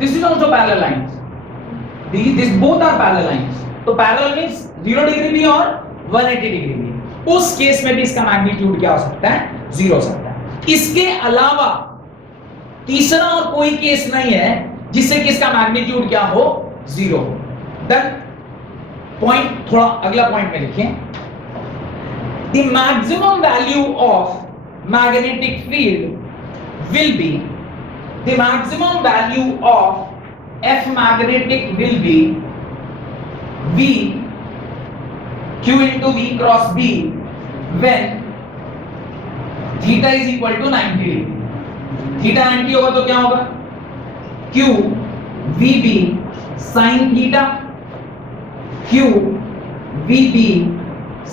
this is also parallel lines, these both are parallel lines। तो पैरेलल मींस 0 डिग्री भी और 180 डिग्री भी। उस केस में भी इसका मैग्नीट्यूड क्या हो सकता है, 0 हो सकता है। इसके अलावा तीसरा और कोई केस नहीं है जिससे कि इसका मैग्नीट्यूड क्या हो, 0। देन पॉइंट, थोड़ा अगला पॉइंट में लिखें, the maximum value of magnetic field will be, the maximum value of F magnetic will be V Q into V cross B when theta is equal to 90 degree। theta 90 होगा तो क्या होगा, Q VB sin theta, Q VB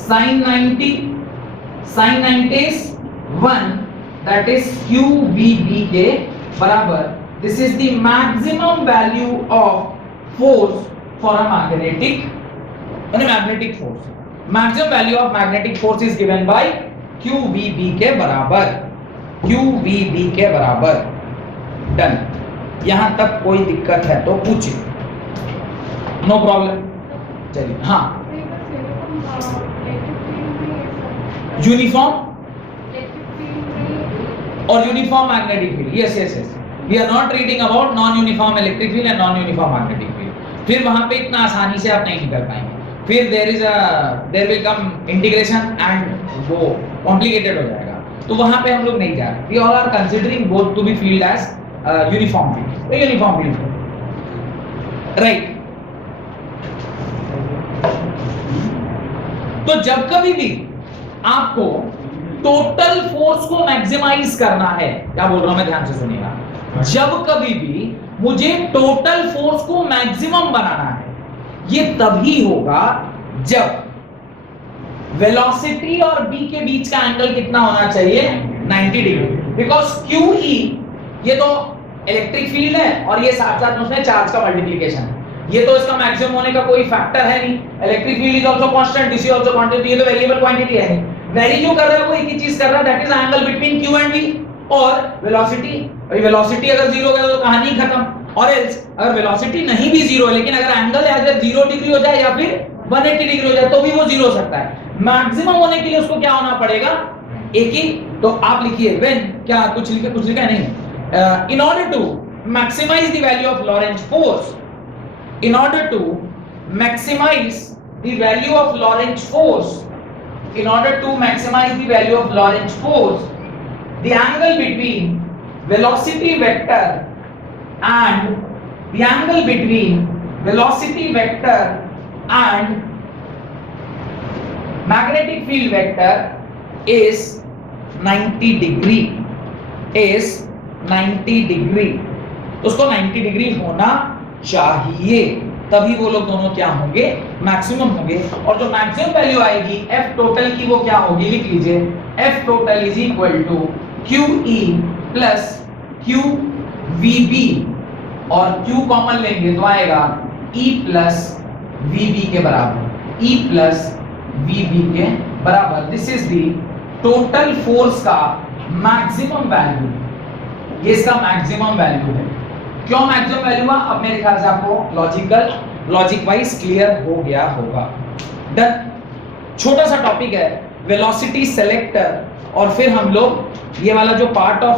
sin 90, sin 90 is 1, that is Q VB के बराबर। This is the maximum value of force for a magnetic force. Maximum value of magnetic force is given by QVB के बराबर, QVB के बराबर। Done. यहां तक कोई दिक्कत है तो पूछिए, नो प्रॉब्लम। चलिए, हाँ, यूनिफॉर्म और uniform magnetic field, yes yes yes, we are not reading about non uniform electric field and non uniform magnetic field। फिर वहां पे इतना आसानी से आप नहीं निकल पाएंगे, फिर there will come integration and वो complicated हो जाएगा, तो वहां पे हम लोग नहीं जा रहे। we all are considering both to be field as uniform field, तो uniform field, right। तो जब कभी भी आपको टोटल फोर्स को मैक्सिमाइज करना है, क्या बोल रहा हूं मैं, ध्यान से सुनिएगा, जब कभी भी मुझे टोटल फोर्स को मैक्सिमम बनाना है, ये तभी होगा जब वेलोसिटी और बी के बीच का एंगल कितना होना चाहिए, 90 डिग्री। बिकॉज QE ये तो इलेक्ट्रिक फील्ड है और ये साथ साथ में उसमें चार्ज का मल्टीप्लिकेशन है। ये तो इसका मैक्सिमम होने का कोई फैक्टर है नहीं। Electric field is also constant, this is also constant, ये तो वेरिएबल क्वांटिटी है नहीं। वेरी जो कर रहा है वो एक ही चीज कर रहा है, that is angle between q and v। और वेलोसिटी, वेलोसिटी अगर जीरो है तो कहानी खत्म। और एल्स अगर वेलोसिटी नहीं भी जीरो है लेकिन अगर एंगल एज 0 डिग्री हो जाए या फिर 180 डिग्री हो जाए तो भी वो जीरो हो सकता है। मैक्सिमम होने के लिए उसको क्या होना पड़ेगा, एक ही। तो आप लिखिए व्हेन, क्या कुछ लिखा नहीं, in order to maximise the value of Lorentz force, in order to maximize the value of Lorentz force, in order to maximize the value of Lorentz force, the angle between velocity vector and the angle between velocity vector and magnetic field vector is 90 degree, is 90 degree। उसको 90 degree होना चाहिए, तभी वो लोग दोनों क्या होंगे, maximum होंगे। और जो मैक्सिमम वैल्यू आएगी F टोटल की वो क्या होगी, लिख लीजिए F total is equal to QE plus QVB, और Q कॉमन लेंगे तो आएगा E प्लस VB के बराबर, E प्लस VB के बराबर। This is the total force का मैक्सिमम वैल्यू, ये इसका मैक्सिमम वैल्यू है। क्यों मैक्सिमम वैल्यू हुआ, अब मेरे ख्याल से आपको लॉजिक वाइज क्लियर हो गया होगा। डन। छोटा सा टॉपिक है वेलोसिटी सेलेक्टर, और फिर हम लोग ये वाला जो पार्ट ऑफ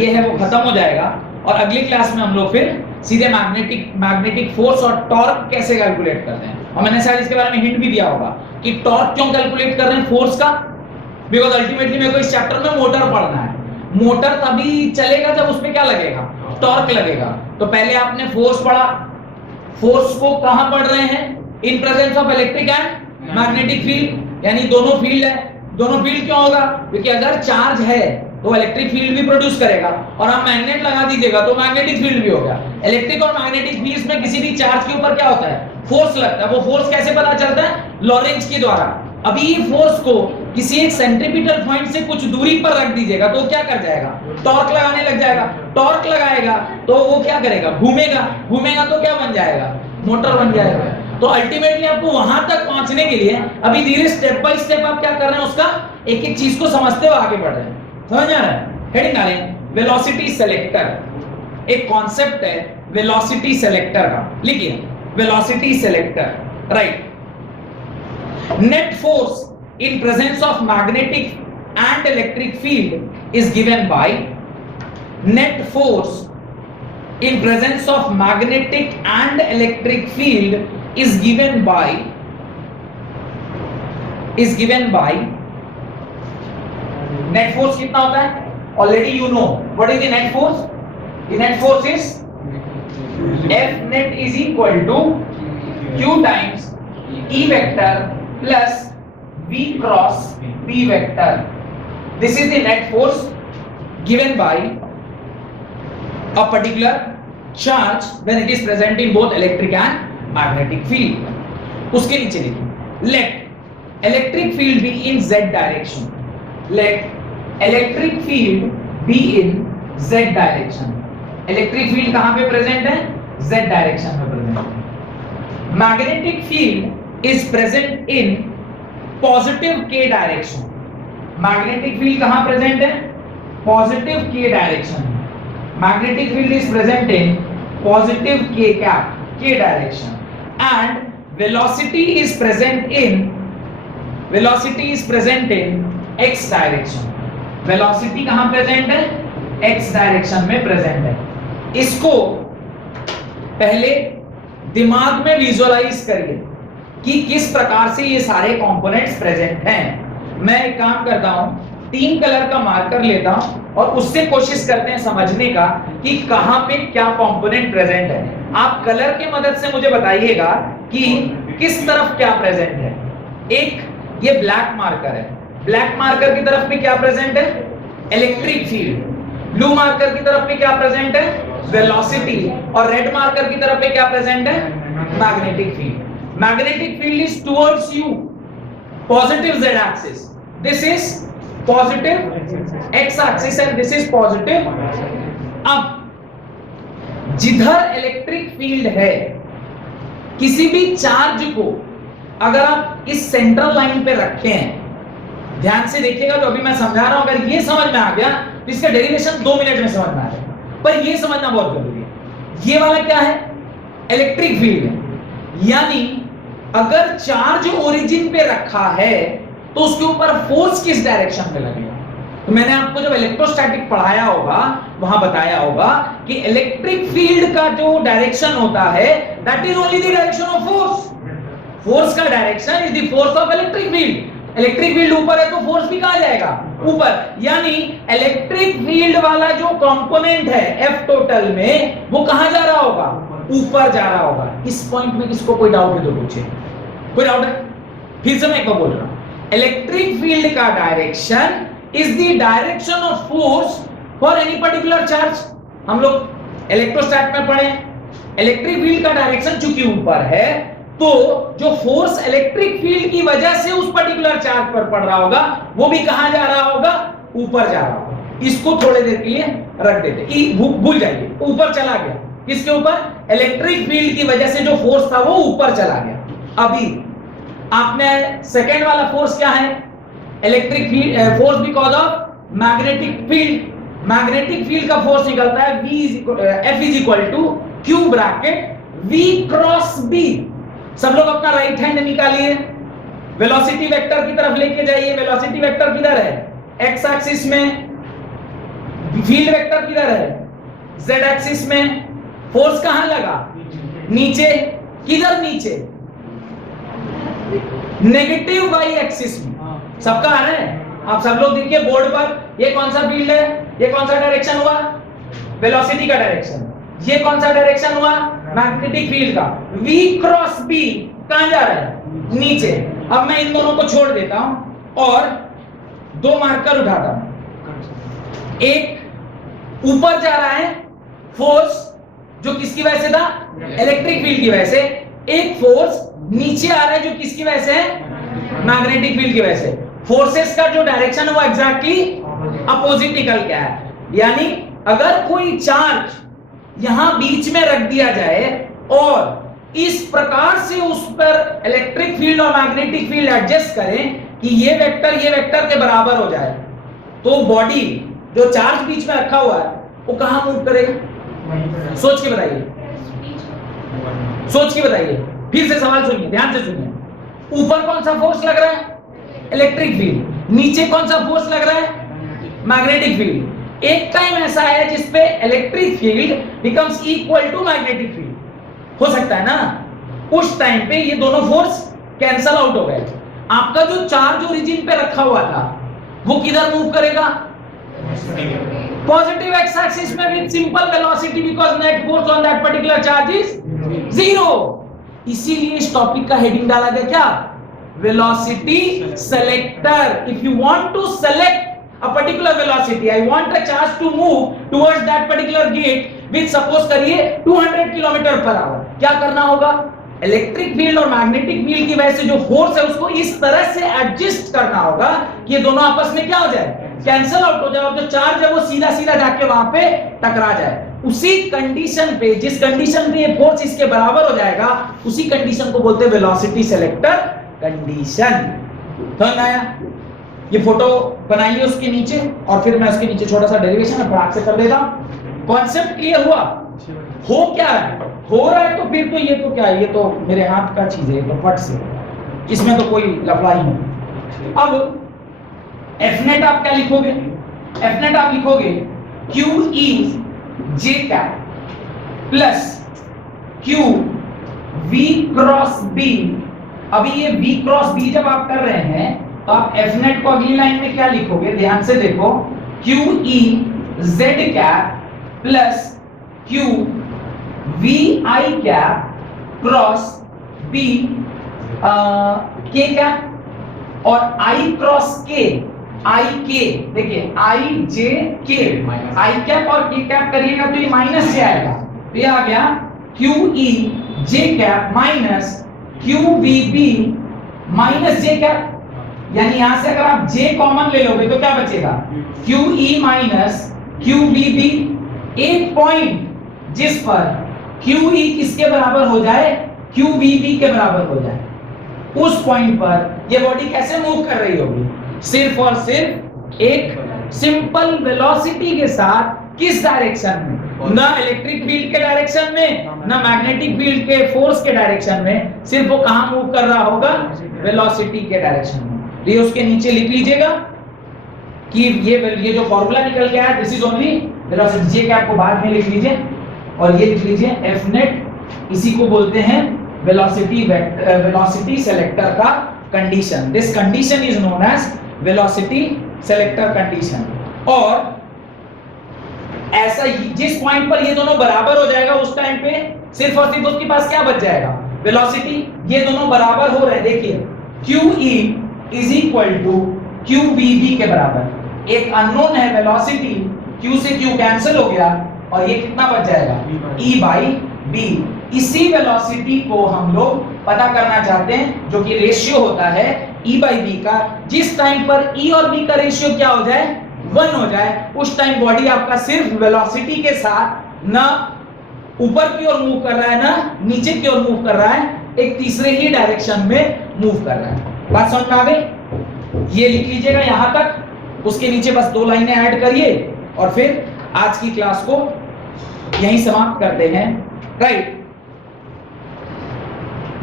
ये है वो खत्म हो जाएगा, और अगली क्लास में हम लोग फिर सीधे मैग्नेटिक फोर्स और टॉर्क कैसे कैलकुलेट करते हैं। और मैंने शायद इसके बारे में हिंट भी दिया होगा कि टॉर्क क्यों कैलकुलेट कर रहे हैं फोर्स का, बिकॉज अल्टीमेटली मेरे को इस चैप्टर में मोटर पढ़ना है। मोटर तभी चलेगा जब उसमें क्या लगेगा, टॉर्क लगेगा। तो पहले आपने फोर्स पढ़ा, फोर्स को कहां पढ़ रहे हैं, in presence of electric and magnetic field, यानी दोनों फील्ड है। दोनों फील्ड क्यों होगा, क्योंकि अगर चार्ज है तो इलेक्ट्रिक फील्ड भी प्रोड्यूस करेगा, और आप मैग्नेट लगा दीजिएगा तो मैग्नेटिक फील्ड भी हो गया। इलेक्ट्रिक और मैग्नेटिक फील्ड्स में किसी भी चार्ज के ऊपर क्या होता है, फोर्स लगता है। वो फोर्स कैसे पता चलता है, लॉरेंट्ज के द्वारा। अभी ये फोर्स को किसी एक सेंट्रीपिटल पॉइंट से कुछ दूरी पर रख दीजिएगा तो क्या कर जाएगा, टॉर्क लगाने लग जाएगा। टॉर्क लगाएगा तो वो क्या करेगा, घूमेगा, घूमेगा तो क्या बन जाएगा, मोटर बन जाएगा। तो अल्टीमेटली आपको वहां तक पहुंचने के लिए अभी धीरे स्टेप बाय स्टेप आप क्या कर रहे हैं, उसका एक एक चीज को समझते हुए आगे बढ़ रहे हैं। समझ आ रहा है। हेडिंग डालें वेलोसिटी सेलेक्टर, एक कॉन्सेप्ट है वेलोसिटी सेलेक्टर का, लिखिए velocity selector. Right. Net force in presence of magnetic and electric field is given by, net force in presence of magnetic and electric field is given by net force कितना होता है, already you know what is the net force. The net force is F net is equal to Q times E vector plus V cross B vector. This is the net force given by a particular charge when it is present in both electric and magnetic field. उसके नीचे लिखिए let electric field be in Z direction. Let electric field be in Z direction. Electric field कहाँ पे present है, Z direction में present है। Magnetic field is present in positive k direction. Magnetic field कहां present है, positive k direction. Magnetic field is present in positive k direction, and velocity is present in x direction. Velocity कहां present है, x direction में present है। इसको पहले दिमाग में विजुअलाइज करिए कि किस प्रकार से ये सारे कंपोनेंट्स प्रेजेंट हैं। मैं एक काम करता हूं, 3 कलर का मार्कर लेता हूं और उससे कोशिश करते हैं समझने का कि कहां पे क्या कंपोनेंट प्रेजेंट है। आप कलर की मदद से मुझे बताइएगा कि किस तरफ क्या प्रेजेंट है। एक ये ब्लैक मार्कर है, ब्लैक मार्कर की तरफ में क्या प्रेजेंट है, इलेक्ट्रिक फील्ड। ब्लू मार्कर की तरफ में क्या प्रेजेंट है, वेलोसिटी। और रेड मार्कर की तरफ में क्या प्रेजेंट है, magnetic field. Magnetic field is towards you, positive z axis. This is positive x axis and this is positive अब जिधर इलेक्ट्रिक फील्ड है, किसी भी चार्ज को अगर आप इस सेंट्रल लाइन पे रखे हैं, ध्यान से देखिएगा जो अभी मैं समझा रहा हूं, अगर ये समझ में आ गया तो इसका डेरिवेशन 2 मिनट में समझ में आ जाएगा, पर ये समझना बहुत जरूरी है। ये वाला क्या है? इलेक्ट्रिक फील्ड है, यानी अगर चार्ज ओरिजिन पे रखा है तो उसके ऊपर फोर्स किस डायरेक्शन में लगेगा। तो मैंने आपको जब इलेक्ट्रोस्टैटिक पढ़ाया होगा वहां बताया होगा कि इलेक्ट्रिक फील्ड का जो डायरेक्शन होता है that is only the direction of force. Force का direction is the force of electric field. Electric field ऊपर है तो फोर्स भी कहां जाएगा? ऊपर। यानी इलेक्ट्रिक फील्ड वाला जो कंपोनेंट है F टोटल में वो कहां जा रहा होगा? ऊपर जा रहा होगा। इस पॉइंट में किसको कोई डाउट है तो पूछे। कोई डाउट है? फिर से मैं एक बार बोल रहा हूं, इलेक्ट्रिक फील्ड का direction is the direction of force for any particular charge। हम लोग इलेक्ट्रोस्टैट में पढ़े, इलेक्ट्रिक फील्ड का डायरेक्शन चूंकि ऊपर है तो जो फोर्स इलेक्ट्रिक फील्ड की वजह से उस पर्टिकुलर चार्ज पर पड़ रहा होगा वो भी कहां जा रहा होगा? ऊपर जा रहा होगा। इसको थोड़ी देर के लिए रख देते, भूल जाइए, ऊपर चला गया। किसके ऊपर? इलेक्ट्रिक फील्ड की वजह से जो फोर्स था वो ऊपर चला गया। अभी आपने सेकेंड वाला फोर्स क्या है? Electric field force because of magnetic field. Magnetic field का फोर्स निकलता है F is equal to Q bracket V cross B। सब लोग अपना राइट हैंड निकालिए, वेलोसिटी वेक्टर की तरफ लेके जाइए। वेलोसिटी वेक्टर किधर है? एक्स एक्सिस में। फील्ड वेक्टर किधर है? जेड एक्सिस में। फोर्स कहां लगा? नीचे। किधर नीचे? नेगेटिव वाई एक्सिस में। सबका आ रहा है? आप सब लोग देखिए बोर्ड पर, ये कौन सा फील्ड है? ये कौन सा डायरेक्शन हुआ? वेलोसिटी का डायरेक्शन। ये कौन सा डायरेक्शन हुआ? मैग्नेटिक फील्ड का। V क्रॉस B कहां जा रहा है? नीचे। अब मैं इन दोनों को छोड़ देता हूं और दो मार्कर उठाता हूं। एक ऊपर जा रहा है फोर्स जो किसकी वजह से था? इलेक्ट्रिक फील्ड की वजह से। एक फोर्स नीचे आ रहा है जो किसकी वजह से है? मैग्नेटिक फील्ड की वजह से। फोर्सेस का जो डायरेक्शन है वो एग्जैक्टली अपोजिट निकल के है। यानी अगर कोई चार्ज यहां बीच में रख दिया जाए और इस प्रकार से उस पर इलेक्ट्रिक फील्ड और मैग्नेटिक फील्ड एडजस्ट करें कि ये वेक्टर के बराबर हो जाए, तो बॉडी जो चार्ज बीच में रखा हुआ है वो कहां मूव करेगा? सोच के बताइए, सोच के बताइए। फिर से सवाल सुनिए, ध्यान से सुनिए। ऊपर कौन सा फोर्स लग रहा है? Electric field. नीचे कौन सा फोर्स लग रहा है? Magnetic field. एक टाइम ऐसा है जिसपे electric field becomes equal to magnetic field. हो सकता है ना, उस टाइम पे ये दोनों फोर्स कैंसल आउट हो गए। आपका जो चार्ज ओरिजिन पे रखा हुआ था वो किधर मूव करेगा? पॉजिटिव एक्स एक्सिस में with simple velocity because net force on that particular charge is 0। इसीलिए इस टॉपिक का हेडिंग डाला गया क्या? Velocity selector. If you want to select a particular velocity, I want a charge to move towards that particular gate which suppose करिए 200 kilometre per hour, क्या करना होगा? इलेक्ट्रिक फील्ड और मैग्नेटिक फील्ड की वजह से जो फोर्स है उसको इस तरह से एडजस्ट करना होगा कि ये दोनों आपस में क्या हो जाए? कैंसल आउट हो जाए और जो चार्ज है वो सीधा सीधा जाके वहां पे टकरा जाए। उसी कंडीशन पे, जिस कंडीशन पे ये फोर्स इसके बराबर हो जाएगा, उसी कंडीशन को बोलते हैं वेलोसिटी सेलेक्टर कंडीशन। समझ आया? ये फोटो बनाइए उसके नीचे और फिर मैं उसके नीचे छोटा सा डेरिवेशन फटाक से कर देता हूं। कॉन्सेप्ट क्लियर हुआ? हो क्या है? हो रहा है तो फिर तो ये तो क्या है, ये तो मेरे हाथ का चीज है, तो फट से, इसमें तो कोई लफड़ा ही नहीं। अब Fnet आप क्या लिखोगे? Fnet आप लिखोगे QE J cap plus Q V cross B। अभी ये V क्रॉस B जब आप कर रहे हैं तो आप Fnet को अगली लाइन में क्या लिखोगे? ध्यान से देखो, QE Z cap plus Q V I cap cross B K cap और I cross K I K। देखिए I J K, I cap और K कैप करिएगा तो ये माइनस से आएगा, तो ये आ गया Q E J cap minus Q V B minus J cap. यानी यहां से अगर आप J कॉमन ले लोगे तो क्या बचेगा? Q E minus Q V B एक पॉइंट जिस पर QE किसके बराबर हो जाए, QVB के बराबर हो जाए, उस पॉइंट पर ये बॉडी कैसे मूव कर रही होगी, सिर्फ और सिर्फ एक सिंपल वेलोसिटी के साथ। किस डायरेक्शन में, ना इलेक्ट्रिक फील्ड के डायरेक्शन में, ना मैग्नेटिक फील्ड के फोर्स के डायरेक्शन में, सिर्फ वो कहां मूव कर रहा होगा, वेलोसिटी के डायरेक्शन में। तो ये उसके नीचे लिख लीजिएगा कि ये जो फॉर्मूला निकल के आया, दिस इज ओनली वेलोसिटी। ये क्या आपको बाद में लिख लीजिए, और ये लिख लीजिए एफ नेट, इसी को बोलते हैं वेलोसिटी सेलेक्टर का condition. This condition is known as velocity selector condition. और ऐसा ही जिस पॉइंट पर ये दोनों बराबर हो जाएगा, उस टाइम पे सिर्फ और सिर्फ उसके पास क्या बच जाएगा, वेलोसिटी। ये दोनों बराबर हो रहे हैं, देखिए QE is equal to QVB के बराबर। एक अननोन है वेलोसिटी, Q से Q कैंसिल हो गया, और ये कितना बच जाएगा, E बाई B। इसी वेलोसिटी को हम लोग पता करना चाहते हैं, जो कि रेशियो होता है E बाई B का। जिस टाइम पर E और B का रेशियो क्या हो जाए, 1 हो जाए, उस टाइम बॉडी आपका सिर्फ वेलोसिटी के साथ ना ऊपर की ओर मूव कर रहा है, ना नीचे की ओर मूव कर रहा है, एक तीसरे ही डायरेक्शन में मूव कर रहा है। बात समझ में आ गई? ये लिख लीजिएगा यहां तक, उसके नीचे बस 2 लाइनें ऐड करिए, और फिर आज की क्लास को यहीं समाप्त करते हैं। Right.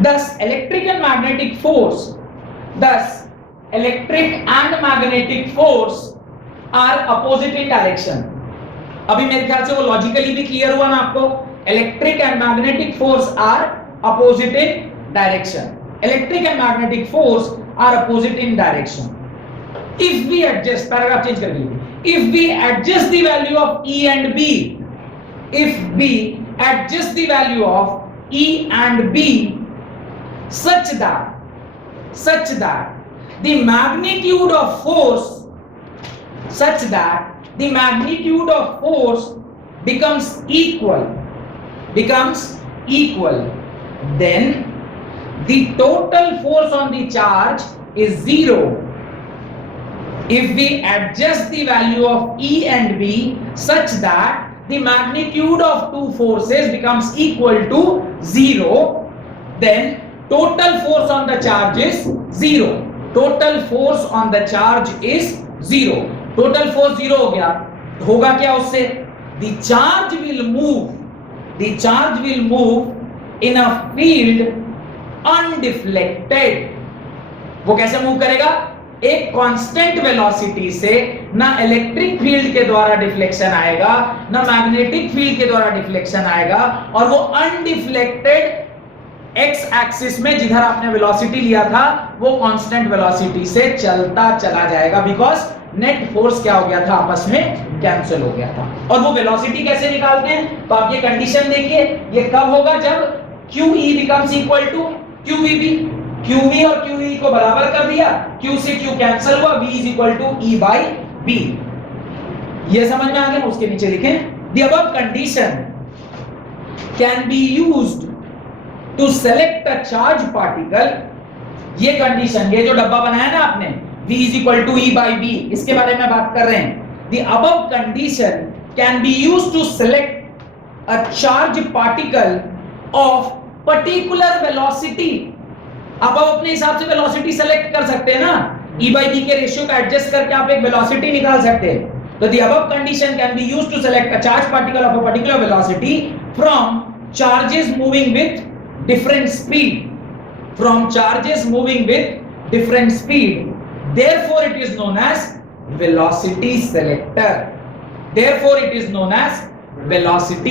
Thus electric and magnetic force are opposite in direction. अभी मेरे ख्याल से वो लॉजिकली भी क्लियर हुआ ना आपको। Electric and magnetic force are opposite in direction. Electric and magnetic force are opposite in direction. If we adjust, paragraph change कर लीजिए, if we adjust the value of E and B, if we adjust the value of E and B such that the magnitude of force becomes equal, then the total force on the charge is 0. If we adjust the value of E and B such that the magnitude of two forces becomes equal to 0, then total force on the charge is 0. Total force on the charge is 0. Total force 0 हो गया, होगा क्या उससे, the charge will move in a field undeflected. वो कैसे move करेगा, एक constant velocity से, ना इलेक्ट्रिक फील्ड के द्वारा डिफ्लेक्शन आएगा, ना मैग्नेटिक फील्ड के द्वारा डिफ्लेक्शन आएगा, और वो अनडिफ्लेक्टेड एक्स एक्सिस में जिधर आपने वेलोसिटी लिया था, वो कांस्टेंट वेलोसिटी से चलता चला जाएगा, बिकॉज नेट फोर्स क्या हो गया था, आपस में कैंसिल हो गया था। और वो वेलोसिटी कैसे निकालते हैं, तो आप ये कंडीशन देखिए, ये कब होगा, जब QE becomes equal to QVB। QV और QE को बराबर कर दिया, Q से Q कैंसिल हुआ, V is equal to E by B। ये समझ में आ गया? उसके नीचे लिखें, the above condition can be used to select a charge particle। ये कंडीशन, ये जो डब्बा बनाया ना आपने, V is equal to E by B, इसके बारे में बात कर रहे हैं। The above condition can be used to select a charge particle of particular velocity। अब आप अपने हिसाब से वेलोसिटी सेलेक्ट कर सकते हैं ना, E by B के रेशियो का एडजस्ट करके आप एक वेलोसिटी निकाल सकते हैं। तो the above condition can be used to select a charge particle of a particular velocity from charges moving with different speed, therefore it is known as velocity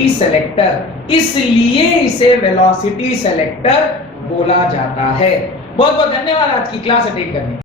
selector। इसलिए इसे वेलोसिटी सेलेक्टर बोला जाता है। बहुत बहुत धन्यवाद आज की क्लास अटेंड करने